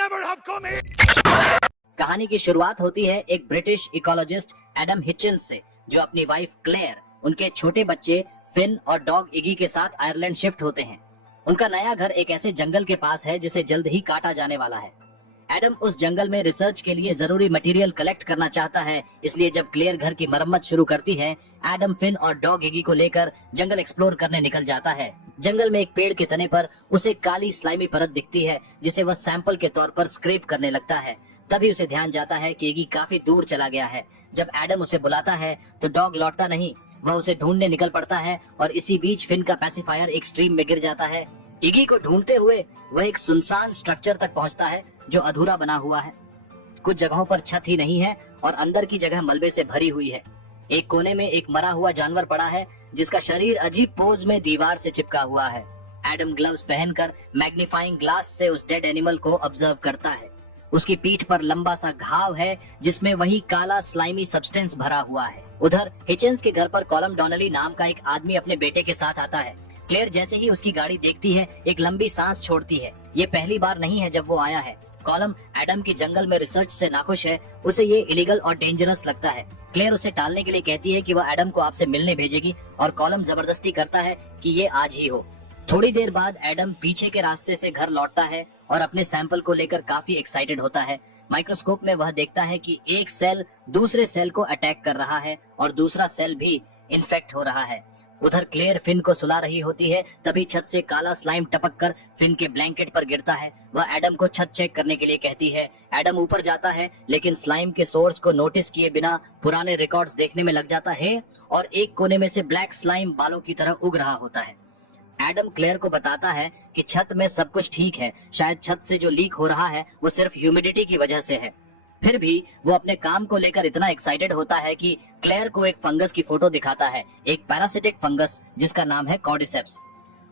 never have come here. कहानी की शुरुआत होती है एक ब्रिटिश इकोलॉजिस्ट एडम हिचिंस से, जो अपनी वाइफ क्लेयर, उनके छोटे बच्चे फिन और डॉग इगी के साथ आयरलैंड शिफ्ट होते हैं। उनका नया घर एक ऐसे जंगल के पास है जिसे जल्द ही काटा जाने वाला है। एडम उस जंगल में रिसर्च के लिए जरूरी मटेरियल कलेक्ट करना चाहता है, इसलिए जब क्लेयर घर की मरम्मत शुरू करती है, एडम फिन और डॉग इगी को लेकर जंगल एक्सप्लोर करने निकल जाता है। जंगल में एक पेड़ के तने पर उसे काली स्लाइमी परत दिखती है, जिसे वह सैंपल के तौर पर स्क्रैप करने लगता है। तभी उसे ध्यान जाता है कि इगी काफी दूर चला गया है। जब एडम उसे बुलाता है तो डॉग लौटता नहीं, वह उसे ढूंढने निकल पड़ता है और इसी बीच फिन का पैसिफायर एक स्ट्रीम में गिर जाता है। इगी को ढूंढते हुए वह एक सुनसान स्ट्रक्चर तक पहुंचता है जो अधूरा बना हुआ है। कुछ जगहों पर छत ही नहीं है और अंदर की जगह मलबे से भरी हुई है। एक कोने में एक मरा हुआ जानवर पड़ा है जिसका शरीर अजीब पोज में दीवार से चिपका हुआ है। एडम ग्लव्स पहनकर मैग्नीफाइंग ग्लास से उस डेड एनिमल को ऑब्जर्व करता है। उसकी पीठ पर लंबा सा घाव है जिसमें वही काला स्लाइमी सब्सटेंस भरा हुआ है। उधर हिचिंस के घर पर कॉलम डॉनली नाम का एक आदमी अपने बेटे के साथ आता है। क्लेयर जैसे ही उसकी गाड़ी देखती है, एक लंबी सांस छोड़ती है। ये पहली बार नहीं है जब वो आया है। कॉलम एडम की जंगल में रिसर्च से नाखुश है, उसे ये इलीगल और डेंजरस लगता है। क्लेयर उसे टालने के लिए कहती है कि वह एडम को आपसे मिलने भेजेगी और कॉलम जबरदस्ती करता है कि ये आज ही हो। थोड़ी देर बाद एडम पीछे के रास्ते से घर लौटता है और अपने सैंपल को लेकर काफी एक्साइटेड होता है। माइक्रोस्कोप में वह देखता है कि एक सेल दूसरे सेल को अटैक कर रहा है और दूसरा सेल भी इन्फेक्ट हो रहा है। उधर क्लेयर फिन को सुला रही होती है, तभी छत से काला स्लाइम टपक कर फिन के ब्लैंकेट पर गिरता है। वह एडम को छत चेक करने के लिए कहती है। एडम ऊपर जाता है, लेकिन स्लाइम के सोर्स को नोटिस किए बिना पुराने रिकॉर्ड्स देखने में लग जाता है और एक कोने में से ब्लैक स्लाइम बालों की तरह उग रहा होता है। एडम क्लेयर को बताता है कि छत में सब कुछ ठीक है, शायद छत से जो लीक हो रहा है वो सिर्फ ह्यूमिडिटी की वजह से है। फिर भी वो अपने काम को लेकर इतना एक्साइटेड होता है कि क्लेयर को एक फंगस की फोटो दिखाता है, एक पैरासिटिक फंगस जिसका नाम है कॉर्डिसेप्स।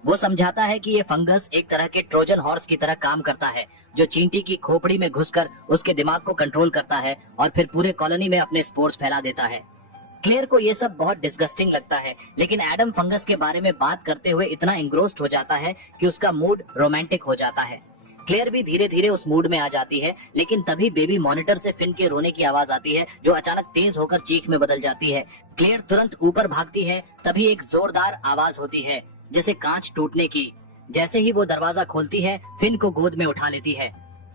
वो समझाता है कि ये फंगस एक तरह के ट्रोजन हॉर्स की तरह काम करता है, जो चींटी की खोपड़ी में घुसकर उसके दिमाग को कंट्रोल करता है और फिर पूरे कॉलोनी में अपने स्पोर्स फैला देता है। क्लेयर को ये सब बहुत डिस्गस्टिंग लगता है, लेकिन एडम फंगस के बारे में बात करते हुए इतना इंग्रोस्ड हो जाता है कि उसका मूड रोमांटिक हो जाता है। क्लेयर भी धीरे धीरे उस मूड में आ जाती है, लेकिन तभी बेबी मॉनिटर से फिन के रोने की आवाज आती है जो अचानक तेज होकर चीख में बदल जाती है। क्लेयर तुरंत ऊपर भागती है, तभी एक जोरदार आवाज होती है जैसे कांच टूटने की। जैसे ही वो दरवाजा खोलती है, फिन को गोद में उठा लेती है।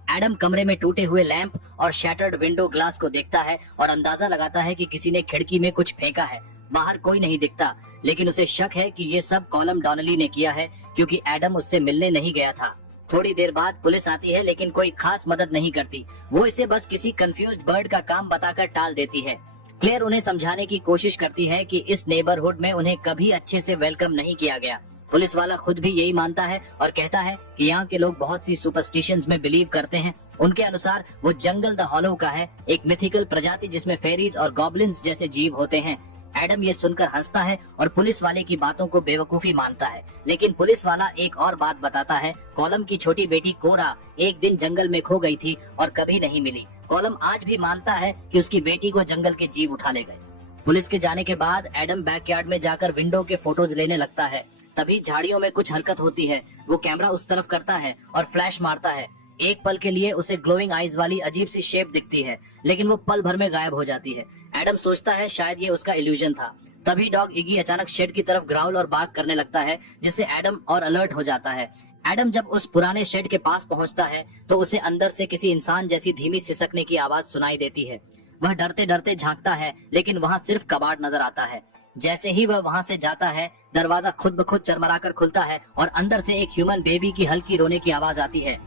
एडम कमरे में टूटे हुए लैंप और शैटर्ड विंडो ग्लास को देखता है और अंदाजा लगाता है कि किसी ने खिड़की में कुछ फेंका है। बाहर कोई नहीं दिखता, लेकिन उसे शक है कि ये सब कॉलम डॉनली ने किया है, क्योंकि एडम उससे मिलने नहीं गया था। थोड़ी देर बाद पुलिस आती है, लेकिन कोई खास मदद नहीं करती। वो इसे बस किसी कंफ्यूज्ड बर्ड का काम बताकर टाल देती है। क्लेयर उन्हें समझाने की कोशिश करती है कि इस नेबरहुड में उन्हें कभी अच्छे से वेलकम नहीं किया गया। पुलिस वाला खुद भी यही मानता है और कहता है कि यहाँ के लोग बहुत सी सुपरस्टिशंस में बिलीव करते हैं। उनके अनुसार वो जंगल द हॉलो का है, एक मिथिकल प्रजाति जिसमें फेरीज और गॉब्लिन्स जैसे जीव होते हैं। एडम ये सुनकर हंसता है और पुलिस वाले की बातों को बेवकूफी मानता है, लेकिन पुलिस वाला एक और बात बताता है। कॉलम की छोटी बेटी कोरा एक दिन जंगल में खो गई थी और कभी नहीं मिली। कॉलम आज भी मानता है कि उसकी बेटी को जंगल के जीव उठा ले गए। पुलिस के जाने के बाद एडम बैकयार्ड में जाकर विंडो के फोटोज लेने लगता है। तभी झाड़ियों में कुछ हरकत होती है। वो कैमरा उस तरफ करता है और फ्लैश मारता है। एक पल के लिए उसे ग्लोइंग आईज वाली अजीब सी शेप दिखती है, लेकिन वो पल भर में गायब हो जाती है। एडम सोचता है शायद ये उसका इल्यूजन था। तभी डॉग इगी अचानक शेड की तरफ ग्राउल और बार्क करने लगता है, जिससे एडम और अलर्ट हो जाता है। एडम जब उस पुराने शेड के पास पहुंचता है तो उसे अंदर से किसी इंसान जैसी धीमी सिसकने की आवाज सुनाई देती है। वह डरते डरते झांकता है, लेकिन वहाँ सिर्फ कबाड़ नजर आता है। जैसे ही वह वहाँ से जाता है, दरवाजा खुद ब खुद चरमराकर खुलता है और अंदर से एक ह्यूमन बेबी की हल्की रोने की आवाज आती है।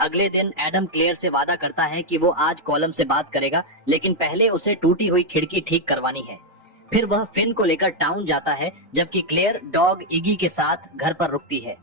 अगले दिन एडम क्लेयर से वादा करता है कि वो आज कॉलम से बात करेगा, लेकिन पहले उसे टूटी हुई खिड़की ठीक करवानी है। फिर वह फिन को लेकर टाउन जाता है, जबकि क्लेयर डॉग इगी के साथ घर पर रुकती है।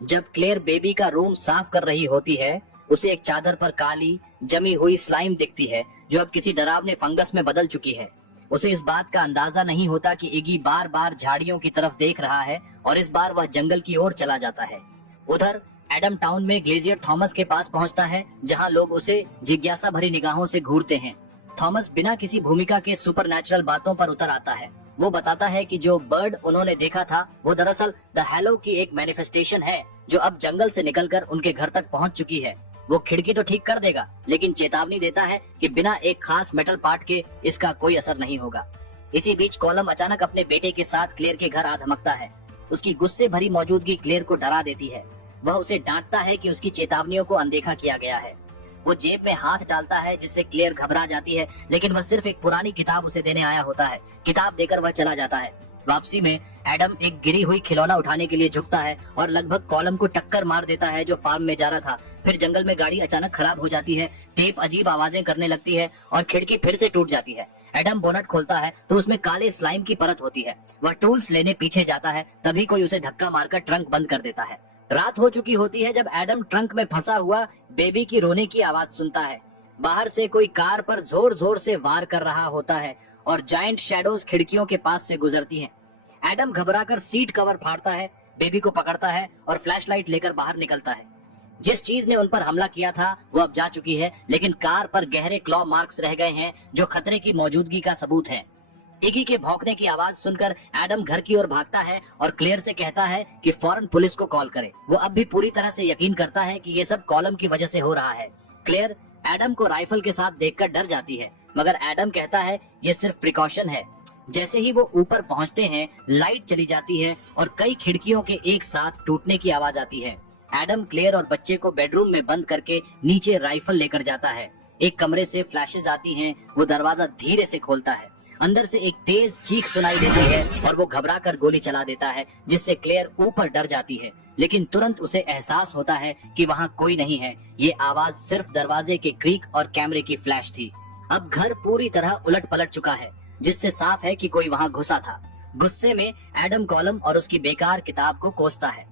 जब क्लेयर बेबी का रूम साफ कर रही होती है, उसे एक चादर पर काली जमी हुई स्लाइम दिखती है जो अब किसी डरावने फंगस में बदल चुकी है। उसे इस बात का अंदाजा नहीं होता कि इगी बार बार झाड़ियों की तरफ देख रहा है और इस बार वह जंगल की ओर चला जाता है। उधर एडम टाउन में ग्लेजियर थॉमस के पास पहुंचता है, जहां लोग उसे जिज्ञासा भरी निगाहों से घूरते हैं। थॉमस बिना किसी भूमिका के सुपरनैचुरल बातों पर उतर आता है। वो बताता है कि जो बर्ड उन्होंने देखा था वो दरअसल द हैलो की एक मैनिफेस्टेशन है, जो अब जंगल से निकलकर उनके घर तक पहुंच चुकी है। वो खिड़की तो ठीक कर देगा, लेकिन चेतावनी देता है कि बिना एक खास मेटल पार्ट के इसका कोई असर नहीं होगा। इसी बीच कॉलम अचानक अपने बेटे के साथ क्लेयर के घर आ धमकता है। उसकी गुस्से भरी मौजूदगी क्लेयर को डरा देती है। वह उसे डांटता है कि उसकी चेतावनियों को अनदेखा किया गया है। वो जेब में हाथ डालता है जिससे क्लेयर घबरा जाती है, लेकिन वह सिर्फ एक पुरानी किताब उसे देने आया होता है। किताब देकर वह चला जाता है। वापसी में एडम एक गिरी हुई खिलौना उठाने के लिए झुकता है और लगभग कॉलम को टक्कर मार देता है जो फार्म में जा रहा था। फिर जंगल में गाड़ी अचानक खराब हो जाती है, टेप अजीब आवाजें करने लगती है और खिड़की फिर से टूट जाती है। एडम बोनट खोलता है तो उसमें काले स्लाइम की परत होती है। वह टूल्स लेने पीछे जाता है, तभी कोई उसे धक्का मारकर ट्रंक बंद कर देता है। रात हो चुकी होती है जब एडम ट्रंक में फंसा हुआ बेबी की रोने की आवाज सुनता है। बाहर से कोई कार पर जोर जोर से वार कर रहा होता है और जायंट शैडोज खिड़कियों के पास से गुजरती हैं। एडम घबराकर सीट कवर फाड़ता है, बेबी को पकड़ता है और फ्लैशलाइट लेकर बाहर निकलता है। जिस चीज ने उन पर हमला किया था वो अब जा चुकी है, लेकिन कार पर गहरे क्लॉ मार्क्स रह गए हैं जो खतरे की मौजूदगी का सबूत है। इगी के भौंकने की आवाज सुनकर एडम घर की ओर भागता है और क्लेयर से कहता है कि फौरन पुलिस को कॉल करे। वो अब भी पूरी तरह से यकीन करता है कि ये सब कॉलम की वजह से हो रहा है। क्लेयर एडम को राइफल के साथ देखकर डर जाती है, मगर एडम कहता है ये सिर्फ प्रिकॉशन है। जैसे ही वो ऊपर पहुंचते हैं, लाइट चली जाती है और कई खिड़कियों के एक साथ टूटने की आवाज आती है। एडम क्लेयर और बच्चे को बेडरूम में बंद करके नीचे राइफल लेकर जाता है। एक कमरे से फ्लैशेस आती हैं। वो दरवाजा धीरे से खोलता है। अंदर से एक तेज चीख सुनाई देती है और वो घबराकर गोली चला देता है, जिससे क्लेयर ऊपर डर जाती है। लेकिन तुरंत उसे एहसास होता है कि वहाँ कोई नहीं है। ये आवाज सिर्फ दरवाजे के क्रीक और कैमरे की फ्लैश थी। अब घर पूरी तरह उलट पलट चुका है, जिससे साफ है कि कोई वहाँ घुसा था। गुस्से में एडम कॉलम और उसकी बेकार किताब को कोसता है।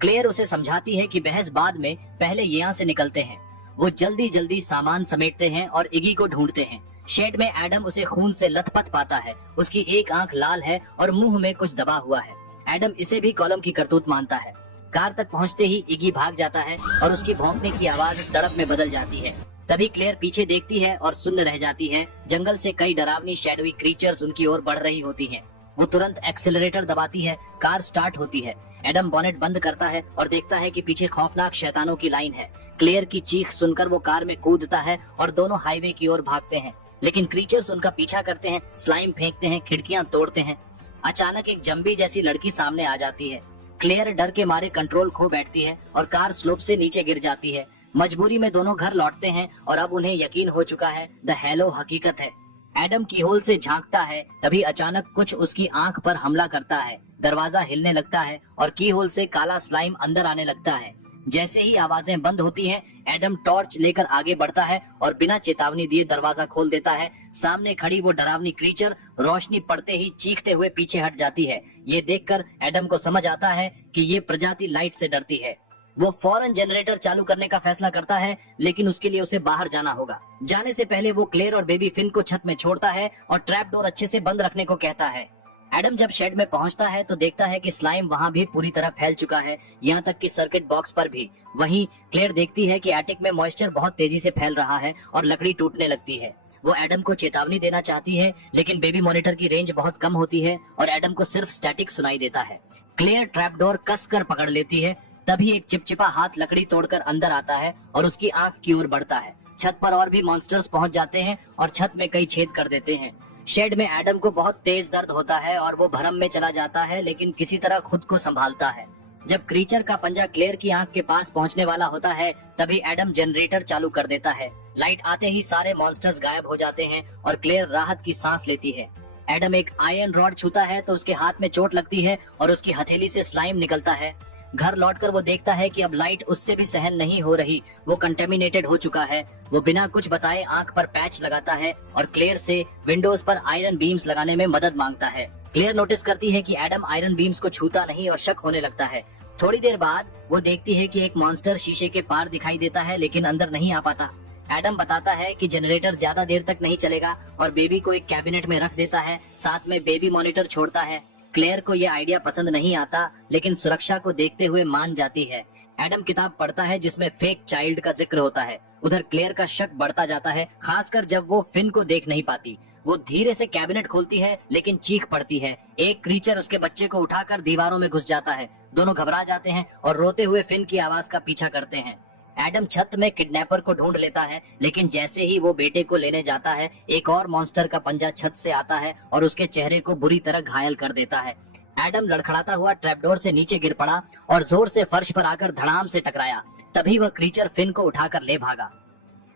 क्लेयर उसे समझाती है कि बहस बाद में, पहले यहाँ से निकलते हैं। वो जल्दी जल्दी सामान समेटते हैं और इगी को ढूंढते हैं। शेड में एडम उसे खून से लथपथ पाता है। उसकी एक आंख लाल है और मुंह में कुछ दबा हुआ है। एडम इसे भी कॉलम की करतूत मानता है। कार तक पहुंचते ही इगी भाग जाता है और उसकी भौंकने की आवाज तड़प में बदल जाती है। तभी क्लेयर पीछे देखती है और सुन्न रह जाती है। जंगल से कई डरावनी शैडोई क्रीचर्स उनकी ओर बढ़ रही होती हैं। वो तुरंत एक्सेलरेटर दबाती है। कार स्टार्ट होती है। एडम बॉनेट बंद करता है और देखता है कि पीछे खौफनाक शैतानों की लाइन है। क्लेयर की चीख सुनकर वो कार में कूदता है और दोनों हाईवे की ओर भागते हैं, लेकिन क्रीचर्स उनका पीछा करते हैं, स्लाइम फेंकते हैं, खिड़कियां तोड़ते हैं। अचानक एक जंबी जैसी लड़की सामने आ जाती है। क्लेयर डर के मारे कंट्रोल खो बैठती है और कार स्लोप से नीचे गिर जाती है। मजबूरी में दोनों घर लौटते हैं और अब उन्हें यकीन हो चुका है द हेलो हकीकत है। एडम कीहोल से झांकता है, तभी अचानक कुछ उसकी आंख पर हमला करता है। दरवाजा हिलने लगता है और कीहोल से काला स्लाइम अंदर आने लगता है। जैसे ही आवाजें बंद होती हैं, एडम टॉर्च लेकर आगे बढ़ता है और बिना चेतावनी दिए दरवाजा खोल देता है। सामने खड़ी वो डरावनी क्रीचर रोशनी पड़ते ही चीखते हुए पीछे हट जाती है। ये देखकर एडम को समझ आता है कि ये प्रजाति लाइट से डरती है। वो फौरन जनरेटर चालू करने का फैसला करता है, लेकिन उसके लिए उसे बाहर जाना होगा। जाने से पहले वो क्लेयर और बेबी फिन को छत में छोड़ता है और ट्रैप डोर अच्छे से बंद रखने को कहता है। एडम जब शेड में पहुंचता है तो देखता है कि स्लाइम वहां भी पूरी तरह फैल चुका है, यहाँ तक कि सर्किट बॉक्स पर भी। वहीं क्लेयर देखती है कि एटिक में मॉइस्चर बहुत तेजी से फैल रहा है और लकड़ी टूटने लगती है। वो एडम को चेतावनी देना चाहती है, लेकिन बेबी मॉनिटर की रेंज बहुत कम होती है और एडम को सिर्फ स्टैटिक सुनाई देता है। क्लेयर ट्रैप डोर कस कर पकड़ लेती है। तभी एक चिपचिपा हाथ लकड़ी तोड़कर अंदर आता है और उसकी आंख की ओर बढ़ता है। छत पर और भी मॉन्स्टर्स पहुंच जाते हैं और छत में कई छेद कर देते हैं। शेड में एडम को बहुत तेज दर्द होता है और वो भरम में चला जाता है, लेकिन किसी तरह खुद को संभालता है। जब क्रीचर का पंजा क्लेयर की आंख के पास पहुंचने वाला होता है, तभी एडम जनरेटर चालू कर देता है। लाइट आते ही सारे मॉन्स्टर्स गायब हो जाते हैं और क्लेयर राहत की सांस लेती है। एडम एक आयरन रॉड छूता है तो उसके हाथ में चोट लगती है और उसकी हथेली से स्लाइम निकलता है। घर लौटकर वो देखता है कि अब लाइट उससे भी सहन नहीं हो रही। वो कंटेमिनेटेड हो चुका है। वो बिना कुछ बताए आंख पर पैच लगाता है और क्लेयर से विंडोज पर आयरन बीम्स लगाने में मदद मांगता है। क्लेयर नोटिस करती है कि एडम आयरन बीम्स को छूता नहीं और शक होने लगता है। थोड़ी देर बाद वो देखती है कि एक मॉन्स्टर शीशे के पार दिखाई देता है, लेकिन अंदर नहीं आ पाता। एडम बताता है कि जनरेटर ज्यादा देर तक नहीं चलेगा और बेबी को एक कैबिनेट में रख देता है। साथ में बेबी मॉनिटर छोड़ता है। क्लेयर को यह आइडिया पसंद नहीं आता, लेकिन सुरक्षा को देखते हुए मान जाती है। एडम किताब पढ़ता है जिसमें फेक चाइल्ड का जिक्र होता है। उधर क्लेयर का शक बढ़ता जाता है, खासकर जब वो फिन को देख नहीं पाती। वो धीरे से कैबिनेट खोलती है, लेकिन चीख पड़ती है। एक क्रीचर उसके बच्चे को उठाकर दीवारों में घुस जाता है। दोनों घबरा जाते हैं और रोते हुए फिन की आवाज का पीछा करते हैं। एडम छत में किडनैपर को ढूंढ लेता है, लेकिन जैसे ही वो बेटे को लेने जाता है, एक और मॉन्स्टर का पंजा छत से आता है और उसके चेहरे को बुरी तरह घायल कर देता है। एडम लड़खड़ाता हुआ ट्रैपडोर से नीचे गिर पड़ा और जोर से फर्श पर आकर धड़ाम से टकराया। तभी वह क्रीचर फिन को उठाकर ले भागा।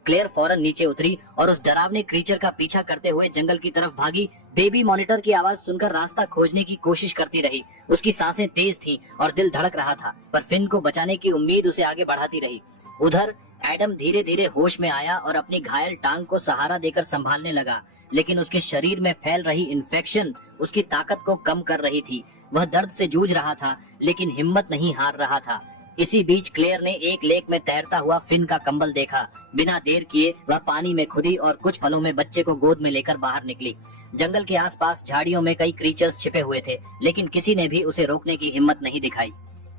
क्लेयर फौरन नीचे उतरी और उस डरावने क्रीचर का पीछा करते हुए जंगल की तरफ भागी। बेबी मॉनिटर की आवाज सुनकर रास्ता खोजने की कोशिश करती रही। उसकी सांसें तेज थीं और दिल धड़क रहा था, पर फिन को बचाने की उम्मीद उसे आगे बढ़ाती रही। उधर एडम धीरे धीरे होश में आया और अपनी घायल टांग को सहारा देकर संभालने लगा, लेकिन उसके शरीर में फैल रही इन्फेक्शन उसकी ताकत को कम कर रही थी। वह दर्द से जूझ रहा था, लेकिन हिम्मत नहीं हार रहा था। इसी बीच क्लेयर ने एक लेक में तैरता हुआ फिन का कंबल देखा। बिना देर किए वह पानी में खुदी और कुछ पलों में बच्चे को गोद में लेकर बाहर निकली। जंगल के आसपास झाड़ियों में कई क्रीचर्स छिपे हुए थे, लेकिन किसी ने भी उसे रोकने की हिम्मत नहीं दिखाई।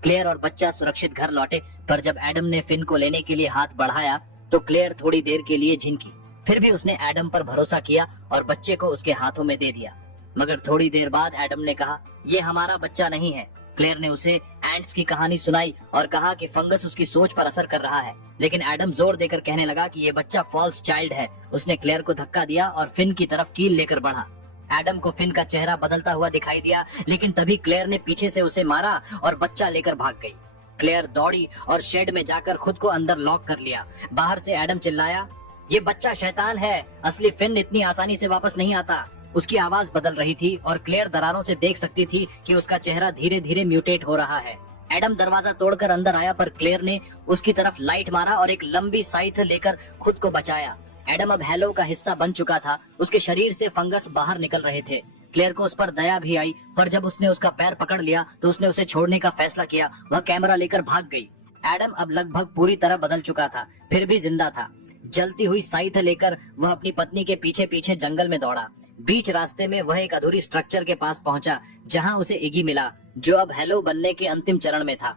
क्लेयर और बच्चा सुरक्षित घर लौटे, पर जब एडम ने फिन को लेने के लिए हाथ बढ़ाया तो क्लेयर थोड़ी देर के लिए झिनकी। फिर भी उसने एडम पर भरोसा किया और बच्चे को उसके हाथों में दे दिया। मगर थोड़ी देर बाद एडम ने कहा, ये हमारा बच्चा नहीं है। क्लेयर ने उसे एंट्स की कहानी सुनाई और कहा कि फंगस उसकी सोच पर असर कर रहा है, लेकिन एडम जोर देकर कहने लगा कि ये बच्चा फॉल्स चाइल्ड है। उसने क्लेयर को धक्का दिया और फिन की तरफ कील लेकर बढ़ा। एडम को फिन का चेहरा बदलता हुआ दिखाई दिया, लेकिन तभी क्लेयर ने पीछे से उसे मारा और बच्चा लेकर भाग गई। क्लेयर दौड़ी और शेड में जाकर खुद को अंदर लॉक कर लिया। बाहर से एडम चिल्लाया, ये बच्चा शैतान है, असली फिन इतनी आसानी से वापस नहीं आता। उसकी आवाज बदल रही थी और क्लेयर दरारों से देख सकती थी कि उसका चेहरा धीरे धीरे म्यूटेट हो रहा है। एडम दरवाजा तोड़कर अंदर आया, पर क्लेयर ने उसकी तरफ लाइट मारा और एक लंबी साइथ लेकर खुद को बचाया। एडम अब हैलो का हिस्सा बन चुका था। उसके शरीर से फंगस बाहर निकल रहे थे। क्लेयर को उस पर दया भी आई, पर जब उसने उसका पैर पकड़ लिया तो उसने उसे छोड़ने का फैसला किया। वह कैमरा लेकर भाग गई। एडम अब लगभग पूरी तरह बदल चुका था, फिर भी जिंदा था। जलती हुई साइथ लेकर वह अपनी पत्नी के पीछे पीछे जंगल में दौड़ा। बीच रास्ते में वह एक अधूरी स्ट्रक्चर के पास पहुंचा, जहां उसे इगी मिला, जो अब हेलो बनने के अंतिम चरण में था।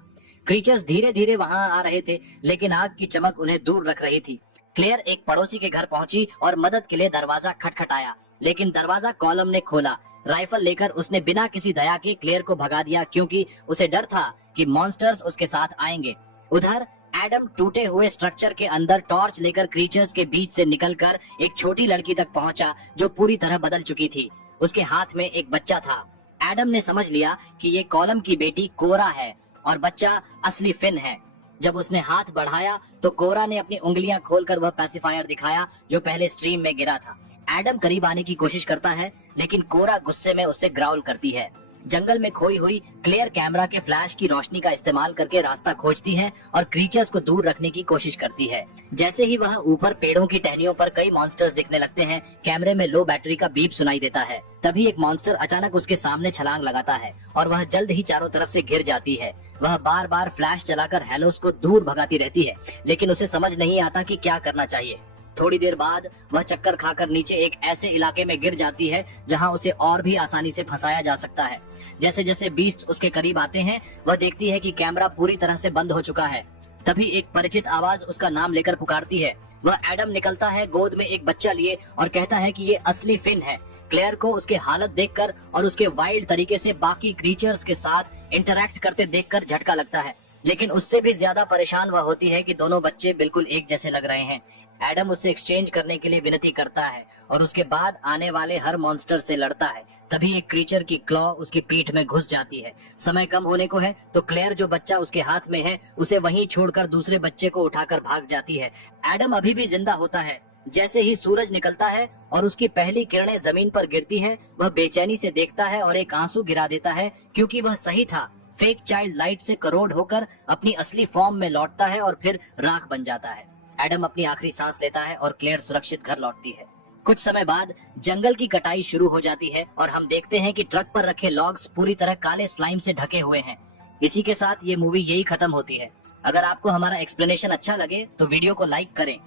क्रीचर्स धीरे धीरे वहां आ रहे थे, लेकिन आग की चमक उन्हें दूर रख रही थी। क्लेयर एक पड़ोसी के घर पहुंची और मदद के लिए दरवाजा खटखटाया, लेकिन दरवाजा कॉलम ने खोला। राइफल लेकर उसने बिना किसी दया के क्लेयर को भगा दिया, क्योंकि उसे डर था कि मॉन्स्टर्स उसके साथ आएंगे। उधर एडम टूटे हुए स्ट्रक्चर के अंदर टॉर्च लेकर क्रीचर्स के बीच से निकलकर एक छोटी लड़की तक पहुंचा, जो पूरी तरह बदल चुकी थी। उसके हाथ में एक बच्चा था। एडम ने समझ लिया कि ये कॉलम की बेटी कोरा है और बच्चा असली फिन है। जब उसने हाथ बढ़ाया तो कोरा ने अपनी उंगलियां खोलकर वह पैसिफायर दिखाया जो पहले स्ट्रीम में गिरा था। एडम करीब आने की कोशिश करता है, लेकिन कोरा गुस्से में उससे ग्राउल करती है। जंगल में खोई हुई क्लेयर कैमरा के फ्लैश की रोशनी का इस्तेमाल करके रास्ता खोजती है और क्रीचर्स को दूर रखने की कोशिश करती है। जैसे ही वह ऊपर पेड़ों की टहनियों पर कई मॉन्स्टर्स दिखने लगते हैं, कैमरे में लो बैटरी का बीप सुनाई देता है। तभी एक मॉन्स्टर अचानक उसके सामने छलांग लगाता है और वह जल्द ही चारों तरफ से घिर जाती है। वह बार बार फ्लैश चलाकर हेलोस को दूर भगाती रहती है, लेकिन उसे समझ नहीं आता कि क्या करना चाहिए। थोड़ी देर बाद वह चक्कर खाकर नीचे एक ऐसे इलाके में गिर जाती है जहां उसे और भी आसानी से फंसाया जा सकता है। जैसे जैसे बीस्ट उसके करीब आते हैं, वह देखती है कि कैमरा पूरी तरह से बंद हो चुका है। तभी एक परिचित आवाज उसका नाम लेकर पुकारती है। वह एडम निकलता है, गोद में एक बच्चा लिए, और कहता है कि ये असली फिन है। क्लेयर को उसके हालत देखकर और उसके वाइल्ड तरीके से बाकी क्रीचर्स के साथ इंटरैक्ट करते देखकर झटका लगता है, लेकिन उससे भी ज्यादा परेशान वह होती है कि दोनों बच्चे बिल्कुल एक जैसे लग रहे हैं। एडम उससे एक्सचेंज करने के लिए विनती करता है और उसके बाद आने वाले हर मॉन्स्टर से लड़ता है। तभी एक क्रीचर की क्लॉ उसकी पीठ में घुस जाती है। समय कम होने को है तो क्लेयर जो बच्चा उसके हाथ में है उसे वहीं छोड़कर दूसरे बच्चे को उठाकर भाग जाती है। एडम अभी भी जिंदा होता है। जैसे ही सूरज निकलता है और उसकी पहली किरणें जमीन पर गिरती हैं, वह बेचैनी से देखता है और एक आंसू गिरा देता है, क्योंकि वह सही था। फेक चाइल्ड लाइट से करोड़ होकर अपनी असली फॉर्म में लौटता है और फिर राख बन जाता है। एडम अपनी आखिरी सांस लेता है और क्लेयर सुरक्षित घर लौटती है। कुछ समय बाद जंगल की कटाई शुरू हो जाती है और हम देखते हैं कि ट्रक पर रखे लॉग्स पूरी तरह काले स्लाइम से ढके हुए हैं। इसी के साथ ये मूवी यही खत्म होती है। अगर आपको हमारा एक्सप्लेनेशन अच्छा लगे तो वीडियो को लाइक करें।